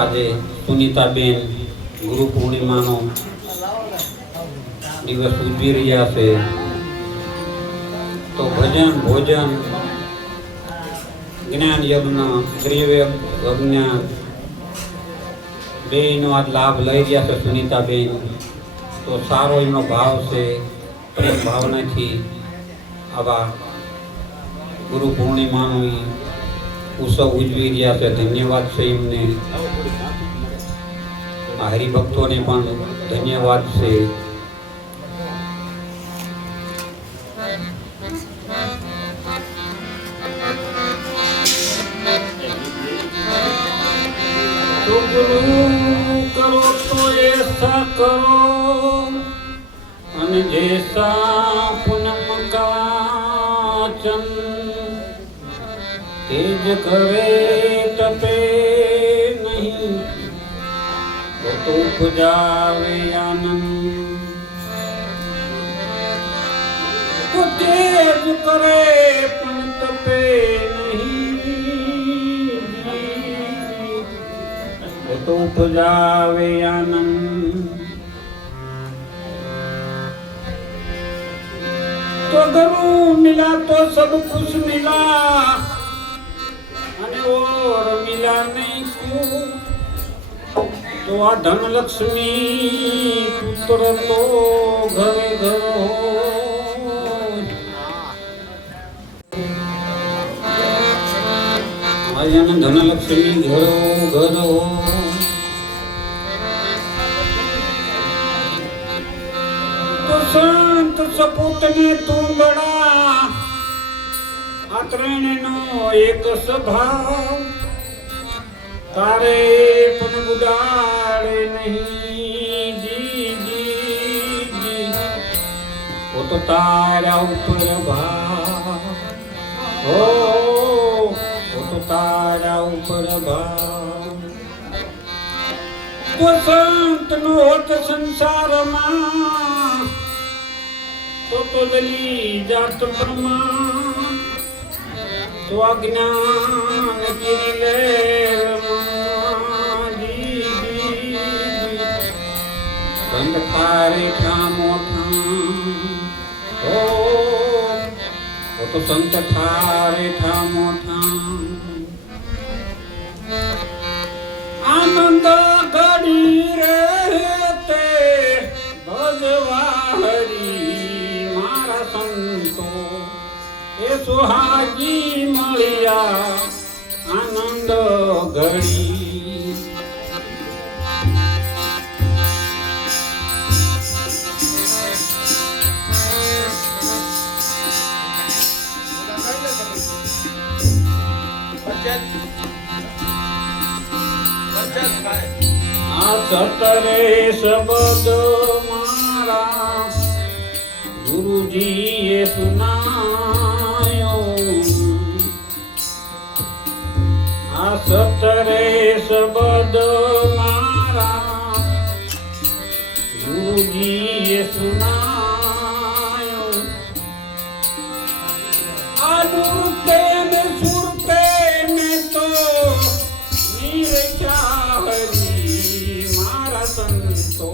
આજે સુનીતાબેન ગુરુ પૂર્ણિમાનો દિવસ ઉજવી રહ્યા છે. તો ભજન ભોજન જ્ઞાન યજ્ઞ ગૃહ યજ્ઞ બેનો આજ લાભ લઈ રહ્યા છે સુનીતાબેન. તો સારો એમનો ભાવ છે, પ્રેમ ભાવનાથી આવા ગુરુ પૂર્ણિમાનો ઉત્સવ ઉજવી રહ્યા છે. ધન્યવાદ છે એમને. આ હરિભક્તોને પણ ધન્યવાદ છે. તો ગુરુ કરો તો એસા કરો અને જૈસા પૂનમ કાચન તેજ કરે તપે નહીં તો ઉપજાવે આનંદ. તો તેજ કરે પણ તપે નહીં તો ઉપજાવે આનંદ. तो गुरु मिला तो सब कुछ मिला અને और मिला नहीं कुछ. तो आ धन लक्ष्मी पुत्र तो घरे घर हो. आयन धन लक्ष्मी घरो घर हो. तो संत सपूत ने तू बड़ा आत्रण नो एक स्वभाव तारे पण बुडाड़े नहीं जी जी जी. वो तो तारा ऊपर भाव हो, वो तो तारा ऊपर भाव. तो संत नो होत संसार मां तो दली जात ब्रह्मा. तो अज्ञान गिरी लेर बंद थारे ठामो ठाम हो. वो तो संत थारे ठामो ठाम. आनंद घड़ी रहते भगवा हरी मारा संतो ए सुहागी मलिया आनंद घड़ी. आ सतरे शब्द मारा गुरुजी ये सुनायो. आ सतरे शब्द मारा गुरुजी ये सुनायो. आ डूबते ने सुरते ने तो नीरजा हरी मारा संतो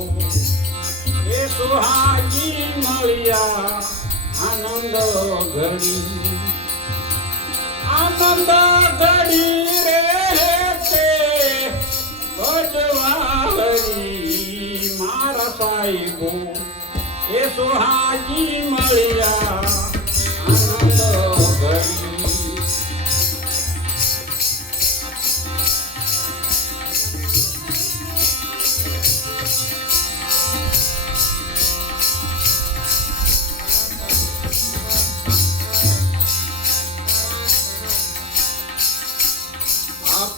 ए सुहागी मलिया आनंद घड़ी. आनंद घड़ी रहते भजवा हरी मारा साहिबो ए सुहागी मलिया आनंद घड़ी.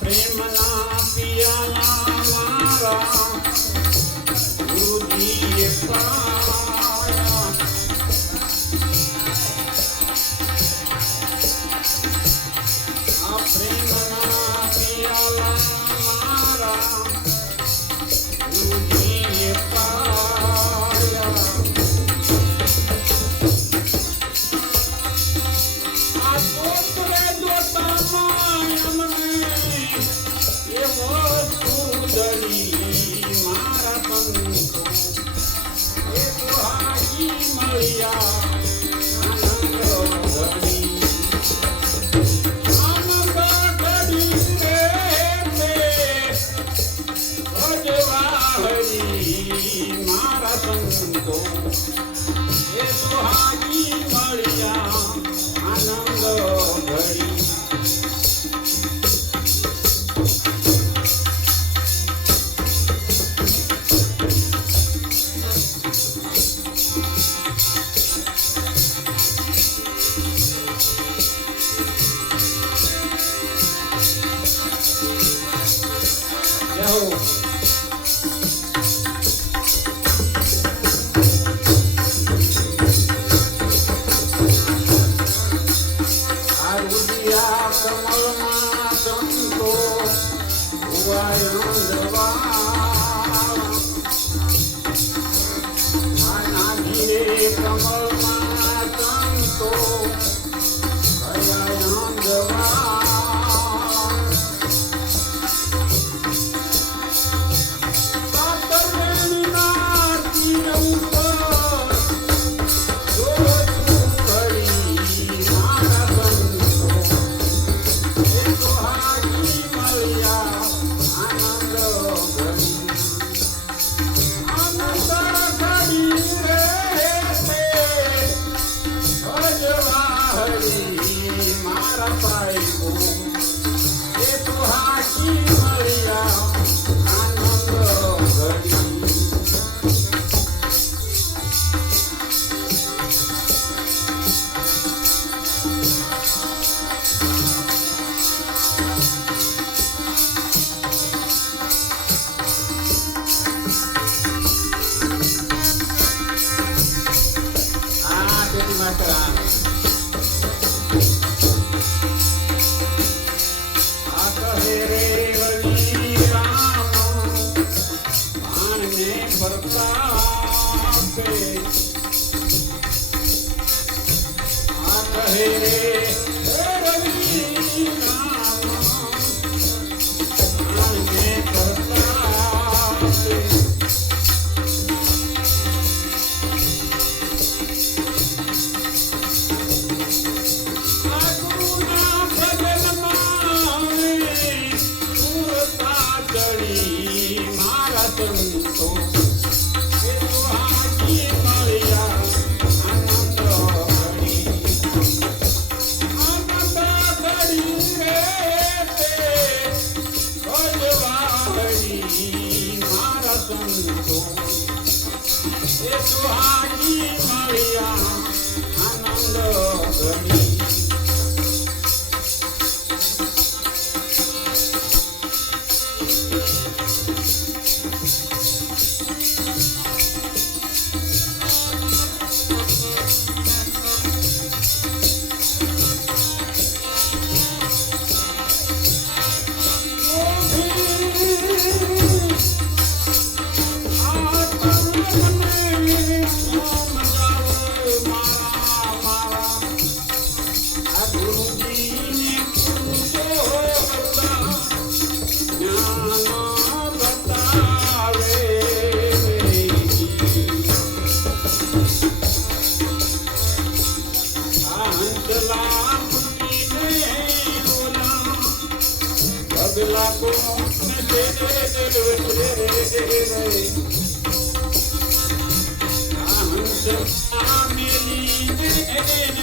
प्रेम ना पियाला मारा गुरुजी पाया. प्रेम ना पियाला मारा गुरुजी पाया. आ दोतरे दोता मायम ने ये वो મારા સંતો એ સુહાગી મળ્યા આનંદ ઘડી મારા સંતો એ સુહાગી મળ્યા આનંદ ઘડી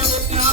Amen.